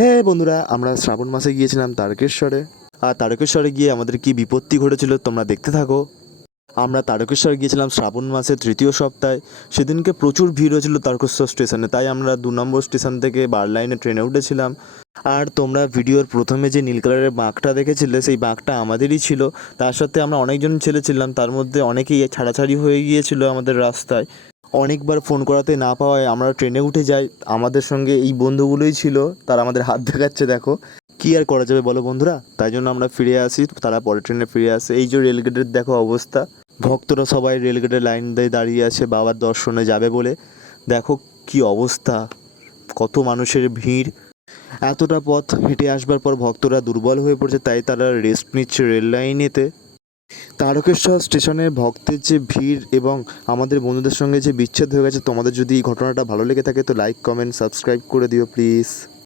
হ্যাঁ বন্ধুরা, আমরা শ্রাবণ মাসে গিয়েছিলাম তারকেশ্বরে। আর তারকেশ্বরে গিয়ে আমাদের কি বিপত্তি ঘটেছিল তোমরা দেখতে থাকো। আমরা তারকেশ্বর গিয়েছিলাম শ্রাবণ মাসের তৃতীয় সপ্তাহে। সেদিনকে প্রচুর ভিড় হয়েছিল তারকেশ্বর স্টেশনে, তাই আমরা 2 নম্বর স্টেশন থেকে বারলাইনে ট্রেনে উঠেছিলাম। আর তোমরা ভিডিওর প্রথমে যে নীল কালারের বাঁকটা দেখেছিলে, সেই বাঁকটা আমাদেরই ছিল। তার সাথে আমরা অনেকজন ছেলে ছিলাম, তার মধ্যে অনেকেই ছাড়াছাড়ি হয়ে গিয়েছিল আমাদের রাস্তায়। অনেকবার ফোন করাতে না পাওয়ায় আমরা ট্রেনে উঠে যাই। আমাদের সঙ্গে এই বন্ধুগুলোই ছিল, তারা আমাদের হাত দেখাচ্ছে দেখো। কি আর করা যাবে বলো বন্ধুরা, তাই জন্য আমরা ফিরে আসি, তারা পরে ট্রেনে ফিরে আসে। এই যে রেলগেটের দেখো অবস্থা, ভক্তরা সবাই রেলগেটের লাইন দিয়ে দাঁড়িয়ে আছে বাবার দর্শনে যাবে বলে। দেখো কি অবস্থা, কত মানুষের ভিড়। এতটা পথ হেঁটে আসবার পর ভক্তরা দুর্বল হয়ে পড়ছে, তাই তারা রেস্ট নিচ্ছে রেল লাইনেতে। তারকেশ্বর স্টেশনে ভক্তের যে ভিড় এবং আমাদের বন্ধুদের সঙ্গে যে বিচ্ছেদ হয়ে গেছে, তোমাদের যদি এই ঘটনাটা ভালো লেগে থাকে তো লাইক কমেন্ট সাবস্ক্রাইব করে দিও প্লিজ।